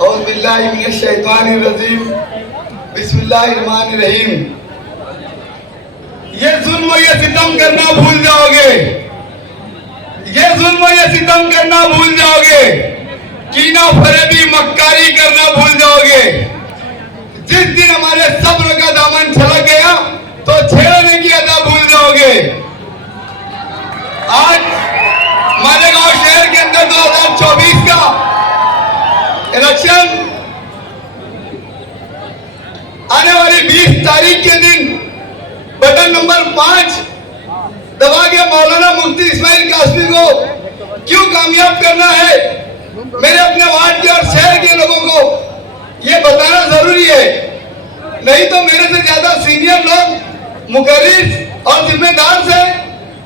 औज़ुबिल्लाहिमिनश्शैतानिर्रजीम बिस्मिल्लाहिर्रहमानिर्रहीम। ये जुल्म ये सितम करना भूल जाओगे, ये जुल्म ये सितम करना भूल जाओगे, कीना फरेबी मक्कारी करना भूल जाओगे। जिस दिन हमारे सब्र का दामन छलक गया तो छेड़ने की अदा भूल जाओगे। आज मालेगांव शहर के अंदर 2024 का इलेक्शन आने वाली 20 तारीख के दिन बटन नंबर 5 दबा के मौलाना मुफ्ती इस्माइल कासमी को क्यों कामयाब करना है, मेरे अपने वार्ड के और शहर के लोगों को ये बताना जरूरी है। नहीं तो मेरे से ज्यादा सीनियर लोग मुकर्रिर और जिम्मेदार से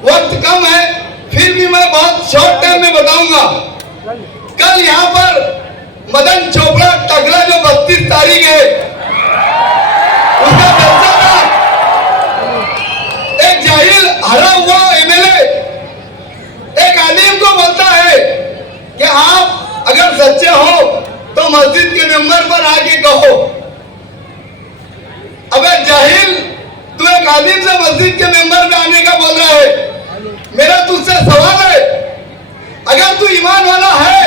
वक्त कम है, फिर भी मैं बहुत शॉर्ट टाइम में बताऊंगा। कल यहाँ पर मदन चोपड़ा टकला जो 32 तारीख है उसका जलसा था। एक जाहिल हरा हुआ एमएलए एक आलिम को बोलता है कि आप अगर सच्चे हो तो मस्जिद के मेंबर पर आके कहो। अबे जाहिल, तू एक आलिम से मस्जिद के मेंबर में आने का बोल रहा है। मेरा तुझसे सवाल है, अगर तू ईमान वाला है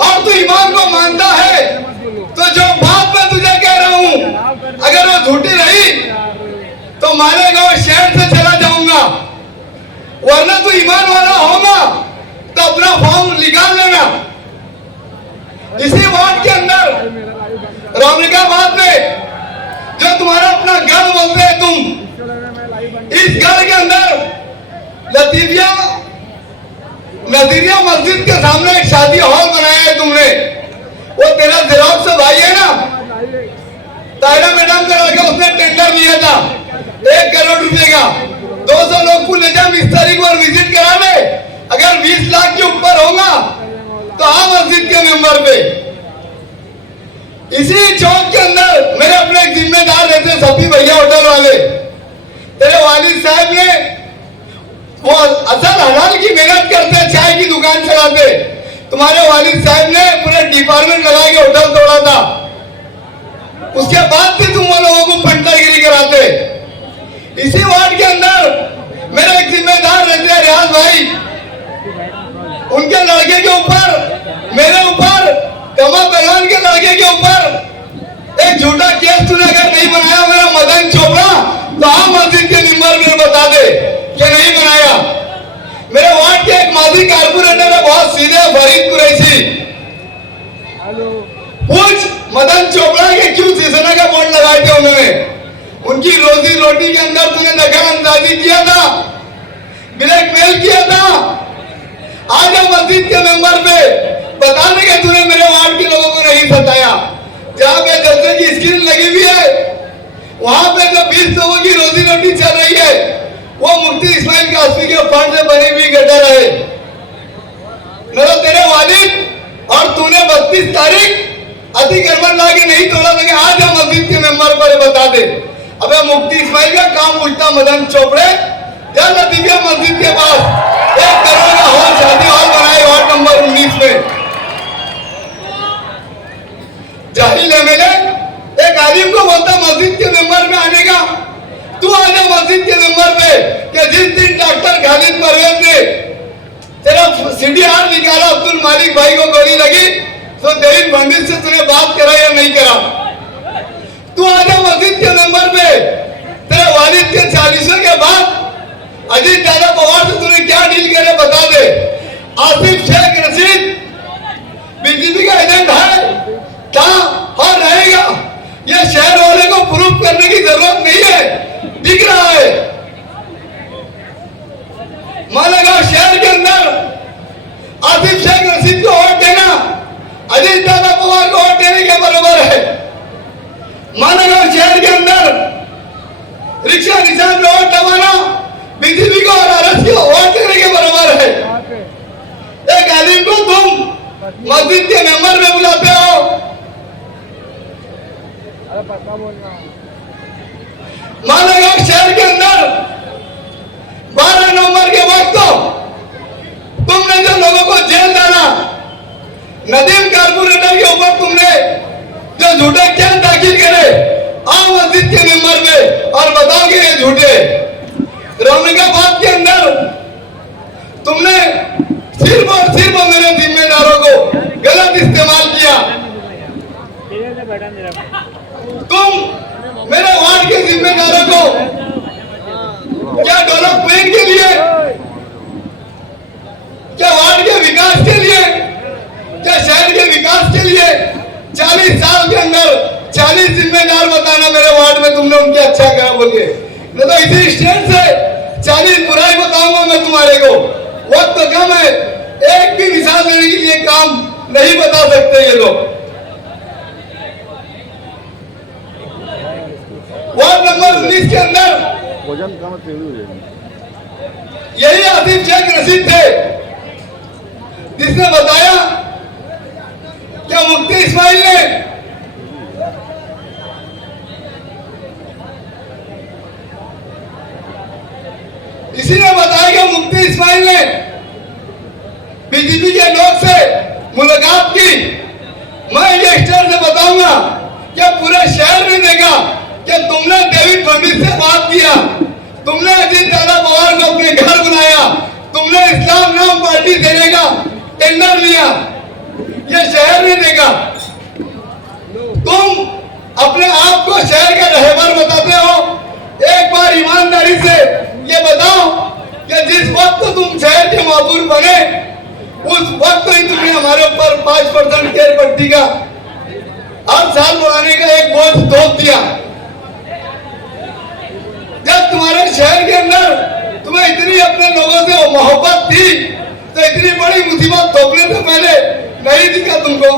और तू ईमान को मानता है तो जो बात मैं तुझे कह रहा हूं अगर वो झूठी रही तो मालेगांव शहर से चला जाऊंगा, वरना तू ईमान वाला होगा तो अपना फॉर्म निकाल लेना। इसी वार्ड के अंदर रौनकाबाद में जो तुम्हारा अपना गढ़ बोलते हैं तुम, इस गढ़ के अंदर नजीरिया मस्जिद के सामने एक शादी हॉल बनाया है तुमने। वो तेरा जिराब से भाई है ना, तायरा मैडम का लड़का, उसने टेंडर लिया था 1 करोड़ रुपए का। 200 लोग को ले जा 20 तारीख को विजिट करा ले। अगर 20 लाख के ऊपर होगा तो आ मस्जिद के मेंबर पे। इसी चौक के अंदर मेरे अपने एक जिम्मेदार रहते सभी भैया होटल वाले, तेरे वालिद साहब ने वो असल हलाल की मेहनत करते, चाय की दुकान चलाते। तुम्हारे वालिद साहब ने पूरे डिपार्टमेंट लगा के होटल तोड़ा था, उसके बाद भी तुम वो लोगों को पंटागिरी कराते। इसी वार्ड के अंदर मेरे एक जिम्मेदार रहते हैं रियाज भाई, उनके लड़के के ऊपर, मेरे ऊपर, कमल बलवान के लड़के के ऊपर एक झूठा केस तूने अगर नहीं बनाया मेरा मदन चोपड़ा तो आप मस्जिद के मेंबर में बता दे कि नहीं बनाया। मेरे वार्ड के एक माजी कारपोरेटर है बहुत सीधे फरीद कुरैशी, पूछ मदन चोपड़ा के क्यों शिवसेना का बोर्ड लगाए थे उन्होंने। उनकी रोजी रोटी के अंदर तूने दखल अंदाजी किया था, ब्लैकमेल किया था। आज मस्जिद के मेंबर पे बताने के तूने मेरे वार्ड के लोगों को नहीं सताया। जहाँ पे जलसे की स्क्रीन लगी हुई है वहां पे जो 20 लोगों की रोजी रोटी चल रही है वो मुफ्ती इस्माइल कासमी के फंड से बनी हुई गटर है। न तो तेरे वालिद और तूने 32 तारीख अतिक्रमण ला के नहीं तोड़ा लगे, आज मस्जिद के मेंबर पर बता दे। अबे मुफ्ती इस्माइल का काम पूछता मदन चोपड़े, या लतीफिया मस्जिद के पास 1 करोड़ का हॉल, शादी हॉल बनाए वार्ड नंबर 19 में। जाहिल एमएलए एक आलिम को बोलता मस्जिद के मेंबर में आने का, तू आजा मस्जिद के मेंबर पे कि जिस दिन डॉक्टर खालिद परवेज ने तेरा सीडीआर निकाला, अब्दुल मालिक भाई को गोली लगी तो देवीन पंडित से तूने बात करा या नहीं करा। तू आजा मस्जिद के मेंबर पे, तेरे वालिद के 40 के बाद अजीत दादा पवार से तूने क्या डील करे बता दे। आसिफ शेख रशीद बीजेपी का एजेंट है, था और रहेगा। ये शहर वाले को प्रूफ करने की जरूरत नहीं है, दिख रहा है। मालेगांव शहर के अंदर आसिफ शेख रशीद को वोट देना अजीत दादा पवार को वोट देने के बराबर है। मालेगांव शहर के अंदर रिक्शा निशान में वोट दबाना बीजेपी को और आरएस को वोट देने के बराबर है। एक आलिम को तुम मस्जिद के मेंबर में बुलाते हो। मालेगांव शहर के अंदर 12 नवंबर के वक्त तुमने जो लोगों को जेल डाला नदीम कारपोरेटर के ऊपर तुमने जो झूठे क्या दाखिल करे आओ मस्जिद के मेंबर में और बताओ कि ये झूठे। औरंगाबाद के अंदर तुमने सिर्फ और सिर्फ मेरे जिम्मेदारों को गलत इस्तेमाल किया। तुम मेरे वार्ड के जिम्मेदारों को क्या डेवलपमेंट के लिए, क्या वार्ड के विकास के लिए, क्या शहर के विकास के लिए 40 साल के अंदर 40 जिम्मेदार बताना मेरे वार्ड में तुमने उनके अच्छा करा बोल के। नहीं तो इसी स्टेट से 40 बुराई बताऊंगा मैं तुम्हारे को। वक्त तो कम है, एक भी मिसाल देने के लिए काम नहीं बता सकते ये लोग। वार्ड नंबर 19 के अंदर यही आसिफ शेख रशीद थे जिसने बताया क्या मुफ्ती इस्माइल ने इसी ने बताया कि मुफ्ती इस्माइल ने बीजेपी के लोग से मुलाकात की। मैं ये स्टेट से बताऊंगा क्या पूरे शहर में देखा कि तुमने देवी पंडित से बात किया, तुमने अजीत दादा पवार को अपने घर बुलाया, तुमने इस्लाम नाम पार्टी देने का टेंडर लिया, ये शहर ने देखा। तुम अपने आप को शहर का रहबर बताते हो। एक बार ईमानदारी से ये बताओ कि जिस वक्त तुम शहर के मामूर बने उस वक्त ही तुमने हमारे ऊपर 5% केयर पट्टी का हर साल बढ़ाने का एक बोझ थोप दिया। जब तुम्हारे शहर के अंदर तुम्हें इतनी अपने लोगों से मोहब्बत थी तो इतनी बड़ी मुसीबत थोपने से पहले नहीं दिखा तुमको।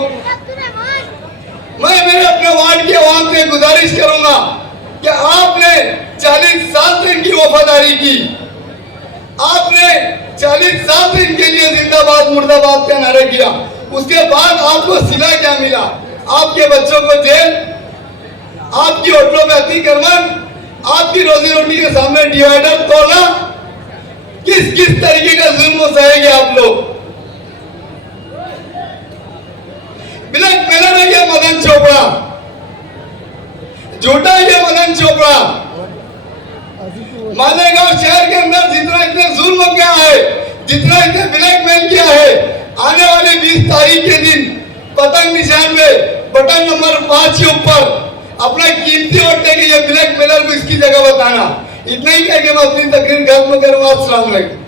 मैं मेरे अपने वार्ड के आवाम से गुजारिश करूंगा कि आपने 40 साल से इनकी वफादारी की, आपने 40 साल से इनके लिए जिंदाबाद मुर्दाबाद का नारा किया। उसके बाद आपको सिला क्या मिला? आपके बच्चों को जेल, आपकी होटलों में अतिक्रमण, आपकी रोजी रोटी के सामने डिवाइडर तोड़ना, किस किस तरीके का जुल्म सहेंगे आप लोग? ब्लैक मेलर है ये मदन चोपड़ा, झूठा ये मदन चोपड़ा। मालेगांव शहर के अंदर जितना इसने जुल्म किया है, जितना इसने ब्लैकमेल किया है, आने वाले 20 तारीख के दिन पतंग निशान में बटन नंबर 5 के ऊपर अपना कीमती वोट देके ये ब्लैकमेलर को इसकी जगह बताना। इतना ही कह के मैं अपनी तकरीर खत्म करूंगा। अस्सलाम वालेकुम।